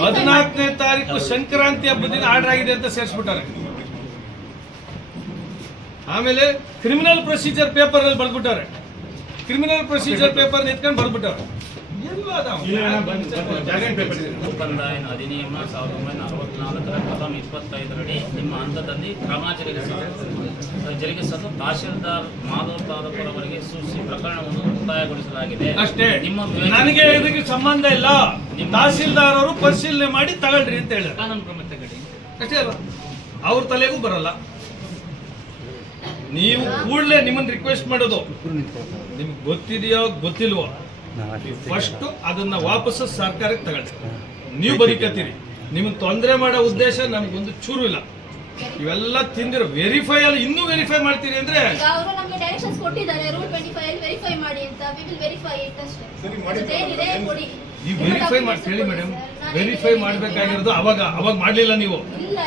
14ನೇ ತಾರೀಕು ಸಂಕ್ರಾಂತಿ ಹಬ್ಬದ ದಿನ ಆರ್ಡರ್ ಆಗಿದೆ ಅಂತ ಸೇರಿಸ್ಬಿಟ್ಟಾರೆ. ಆಮೇಲೆ ಕ್ರಿಮಿನಲ್ ಪ್ರೊಸೀಜರ್ ಪೇಪರ್ ಅಲ್ಲಿ ಬರ್ಬಿಟ್ಟಾರೆ. ಕ್ರಿಮಿನಲ್ ಪ್ರೊಸೀಜರ್ ಪೇಪರ್ ನಿಂತ್ಕೊಂಡು ಬರ್ಬಿಟ್ಟಾರೆ. ಕಂದಾಯ ಅಧಿನಿಯಮ 1964 ಕಲಂ 25 ನಿಮ್ಮ ಹಂತದಲ್ಲಿ ಕ್ರಮ ಜರುಗಿಸಲು ತಹಶೀಲ್ದಾರ್ ಮಾಧವ್ ತಾಲೂಕರವರಿಗೆ ಸೂಚಿಸಿ ಪ್ರಕರಣವನ್ನು ಮುಕ್ತಾಯಗೊಳಿಸಲಾಗಿದೆ. ಅಷ್ಟೇ, ನನಗೆ ಇದಕ್ಕೆ ಸಂಬಂಧ ಇಲ್ಲ. ತಹಶೀಲ್ದಾರ್ ಅವರು ಪರಿಶೀಲನೆ ಮಾಡಿ ತಗೊಳ್ರಿ ಅಂತ ಹೇಳಿದ್ರು. ಕಾನೂನು ಕ್ರಮ ತಗೊಳ್ಳಿ ಅಷ್ಟೇ ಅಲ್ಲ, ಅವ್ರ ತಲೆಗೂ ಬರಲ್ಲ. ನೀವು ಕೂಡಲೇ ನಿಮ್ಮನ್ನು ರಿಕ್ವೆಸ್ಟ್ ಮಾಡೋದು, ನಿಮ್ಗೆ ಗೊತ್ತಿದೆಯೋ ಗೊತ್ತಿಲ್ವೋ, ಫಸ್ಟ್ ಅದನ್ನ ವಾಪಸ್ ಸರ್ಕಾರಕ್ಕೆ ತಗೊಳ್ಳಿ. ನೀವು ಬದುಕತ್ತೀರಿ, ನಿಮಗೆ ತೊಂದರೆ ಮಾಡೋ ಉದ್ದೇಶ ನಮ್ಗೊಂದು ಚೂರು ಇಲ್ಲ. ಇವೆಲ್ಲ ತಿಂದಿರೋ ವೆರಿಫೈ ಅಲ್ಲಿ ಇನ್ನೂ ವೆರಿಫೈ ಮಾಡ್ತೀರಿ ಅಂದ್ರೆ ಅವರು ನಮಗೆ ಡೈರೆಕ್ಷನ್ಸ್ ಕೊಟ್ಟಿದ್ದಾರೆ. ರೂಲ್ 25 ಅಲ್ಲಿ ವೆರಿಫೈ ಮಾಡಿ ಅಂತ. ವಿ ವಿಲ್ ವೆರಿಫೈ ಇಟ್ ಅಷ್ಟೇ. ಏನಿದೆ ಕೊಡಿ. ಈ ವೆರಿಫೈ ಮಾಡಿ ಹೇಳಿ ಮೇಡಮ್. ವೆರಿಫೈ ಮಾಡಬೇಕಾಗಿರೋದು ಅವಾಗ ಮಾಡ್ಲಿಲ್ಲ ನೀವು. ಇಲ್ಲ,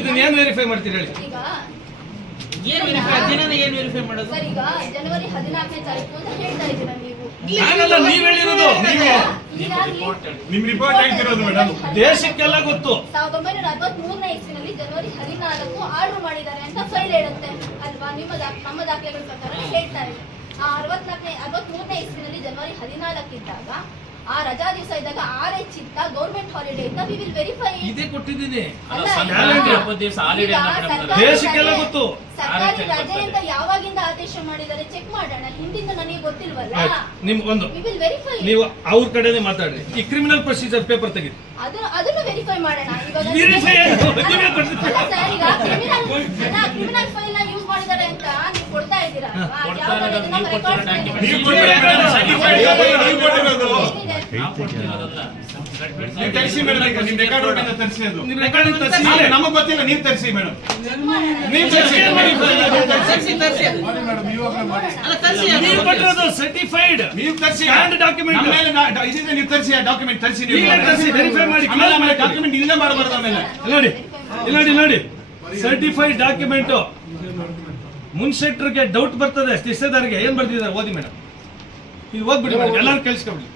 ಇದನ್ನ ಏನು ವೆರಿಫೈ ಮಾಡ್ತೀರಿ ಹೇಳಿ. ಈಗ ಏನು ವೆರಿಫೈ ಮಾಡೋದು ಸರ್, ಈಗ ಜನವರಿ 14ನೇ ತಾರೀಕು ಅಂತ ಹೇಳ್ತಾ ಇದ್ದೀರಾ ನೀವು. ನಾನಲ್ಲ, ನೀವ್ ಹೇಳಿರೋದು. ನಿಮ್ ರಿಪೋರ್ಟ್ ಆಗಿರೋದು ಮೇಡಮ್, ದೇಶಕ್ಕೆಲ್ಲ ಗೊತ್ತು. 1963ನೇ ಇಸ್ವಿನಲ್ಲಿ ಜನವರಿ 14 ಆರ್ಡರ್ ಮಾಡಿದ್ದಾರೆ ಅಂತ ಫೈಲ್ ಹೇಳುತ್ತೆ ಅಲ್ವಾ? ನಮ್ಮ ದಾಖಲೆಗಳ ಪ್ರಕಾರ ಹೇಳ್ತಾ ಇದೆ. ಆ 63ನೇ ಇಸ್ವಿನಲ್ಲಿ ಜನವರಿ 14 ಇದ್ದಾಗ, ಆ ರಜಾ ದಿವಸ ಇದ್ದಾಗ RH ಇತ್ತ, ಗೌರ್ಮೆಂಟ್ ಹಾಲಿಡೇ ಇತ್ತ. We will verify. ಇದೇ ಕೊಟ್ಟಿದ್ದೀನಿ. ದೇಶಕ್ಕೆಲ್ಲ ಗೊತ್ತು. ಸರ್ಕಾರಿ ರಜೆ ಅಂತ ಯಾವಾಗಿಂದ ಆದೇಶ ಮಾಡಿದ್ದಾರೆ ಚೆಕ್ ಮಾಡೋಣ. ಹಿಂದಿಂದ ನನಗೆ ಗೊತ್ತಿಲ್ವಲ್ಲ. ನಿಮ್ ಒಂದು ವಿ ವಿಲ್ ವೆರಿಫೈ. ನೀವು ಅವ್ರ ಕಡೆನೇ ಮಾತಾಡ್ರಿ. ಈ ಕ್ರಿಮಿನಲ್ ಪ್ರೊಸೀಜರ್ ಪೇಪರ್ ತೆಗೀರಿ. ಅದನ್ನು ವೆರಿಫೈ ಮಾಡೋಣ. ವೆರಿಫೈ ಕ್ರಿಮಿನಲ್ ಫೈಲ್ ನ ಯೂಸ್ ಮಾಡಿದ್ದಾರೆ ಅಂತ ನೀವು ಕೊಡ್ತಾ ಇದ್ದೀರಾ. ನಮಗ್ ಗೊತ್ತಿಲ್ಲ, ನೀವು ತರಿಸಿ ಮೇಡಮ್. ನೀವು ಕೊಟ್ಟಿರೋದು ಸರ್ಟಿಫೈಡ್, ನೀವು ತರಿಸಿ ಡಾಕ್ಯುಮೆಂಟ್. ನೀವು ತರಿಸಿ ಡಾಕ್ಯುಮೆಂಟ್ ತರಿಸಿ, ವೆರಿಫೈ ಮಾಡಿ. ಡಾಕ್ಯುಮೆಂಟ್ ಇಲ್ಲೇ ಮಾಡಬಾರ್ದು. ಆಮೇಲೆ ನೋಡಿ ಸರ್ಟಿಫೈಡ್ ಡಾಕ್ಯುಮೆಂಟ್. ಮುನ್ಸೆಕ್ಟರ್ಗೆ ಡೌಟ್ ಬರ್ತದೆ, ಶಿಸ್ತೆದಾರಿಗೆ ಏನ್ ಬರ್ತಿದ್ದಾರೆ ಓದಿ ಮೇಡಮ್. ಇದು ಓದ್ಬಿಡಿ ಮೇಡಮ್, ಎಲ್ಲರೂ ಕೇಳಿಸ್ಕೊಬಿಡಿ.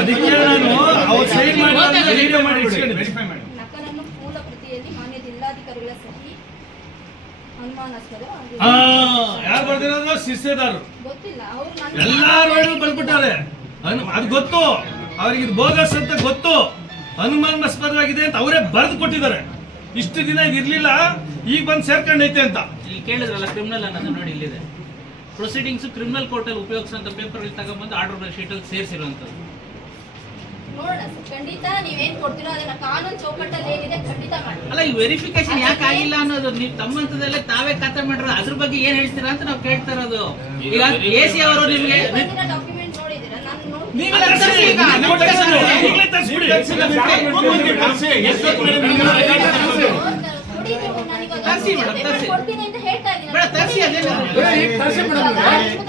ಅದಕ್ಕೆ ನಾನು ಅವ್ರು ಸೈನ್ ಮಾಡಿ ವಿಡಿಯೋ ಮಾಡಿ ವೆರಿಫೈ ಮಾಡಿ. ನಕಲನ್ನು ಮೂಲ ಪ್ರತಿಯಲ್ಲಿ ಮಾನ್ಯ ಜಿಲ್ಲಾಧಿಕಾರಿಗಳ ಸಹಿ ಅನುಮಾನಾಸ್ಪದ. ಯಾರು ಬರ್ದಿರೋದು? ಶಿಸ್ತೆದಾರರು. ಗೊತ್ತಿಲ್ಲ, ಅವರು ಎಲ್ಲಾರು ಬರ್ಬಿಟ್ಟಾರೆ. ಅದು ಗೊತ್ತು ಅವ್ರಿಗೆ, ಇದು ಬೋಗಸ್ ಅಂತ ಗೊತ್ತು, ಅನುಮಾನಾಸ್ಪದವಾಗಿದೆ ಅಂತ ಅವರೇ ಬರೆದು ಕೊಟ್ಟಿದ್ದಾರೆ. ಇಷ್ಟು ದಿನ ಇದಿರ್ಲಿಲ್ಲ, ಈಗ ಬಂದು ಸೇರ್ಕೊಂಡೈತೆ ಅಂತ. ಇಲ್ಲಿ ಕೇಳಿದ್ರಲ್ಲ ಕ್ರಿಮಿನಲ್ ಅನ್ನೋದು ನೋಡಿ, ಇಲ್ಲಿದೆ ಪ್ರೊಸೀಡಿಂಗ್ಸ್ ಕ್ರಿಮಿನಲ್ ಕೋರ್ಟ್ ಅಲ್ಲಿ ಉಪಯೋಗಿಸುವಂತ ಪೇಪರ್ ತಗೊಂಡ್ಬಂದು ಆರ್ಡರ್ ಶೀಟ್ ಅಲ್ಲಿ ಸೇರಿಸಿರುವಂತದ್ದು. ನೋಡೋಣ ಖಂಡಿತ ನೀವೇನ್ ಕೊಡ್ತೀರೋ ಅದನ್ನ ಕಾನೂನು ಚೌಕಟ್ಟಲ್ಲಿ ಏನಿದೆ ಖಂಡಿತ ಮಾಡಿ. ಅಲ್ಲ, ಈ ವೆರಿಫಿಕೇಶನ್ ಯಾಕೆ ಆಗಿಲ್ಲ ಅನ್ನೋದು ನೀವು ತಮ್ಮಂತದಲ್ಲೇ ತಾವೇ ಖಾತೆ ಮಾಡಿರೋ ಅದ್ರ ಬಗ್ಗೆ ಏನ್ ಹೇಳ್ತೀರಾ ಅಂತ ನಾವು ಕೇಳ್ತಾ ಇರೋದು. ಈಗ AC ಅವರು ನಿಮ್ಗೆ ಡಾಕ್ಯುಮೆಂಟ್ ನೋಡಿದ್ದೀರಾ? ನಾನು ಕೊಡ್ತೀನಿ ಅಂತ ಹೇಳ್ತಾ ಇದ್ದೀನಿ.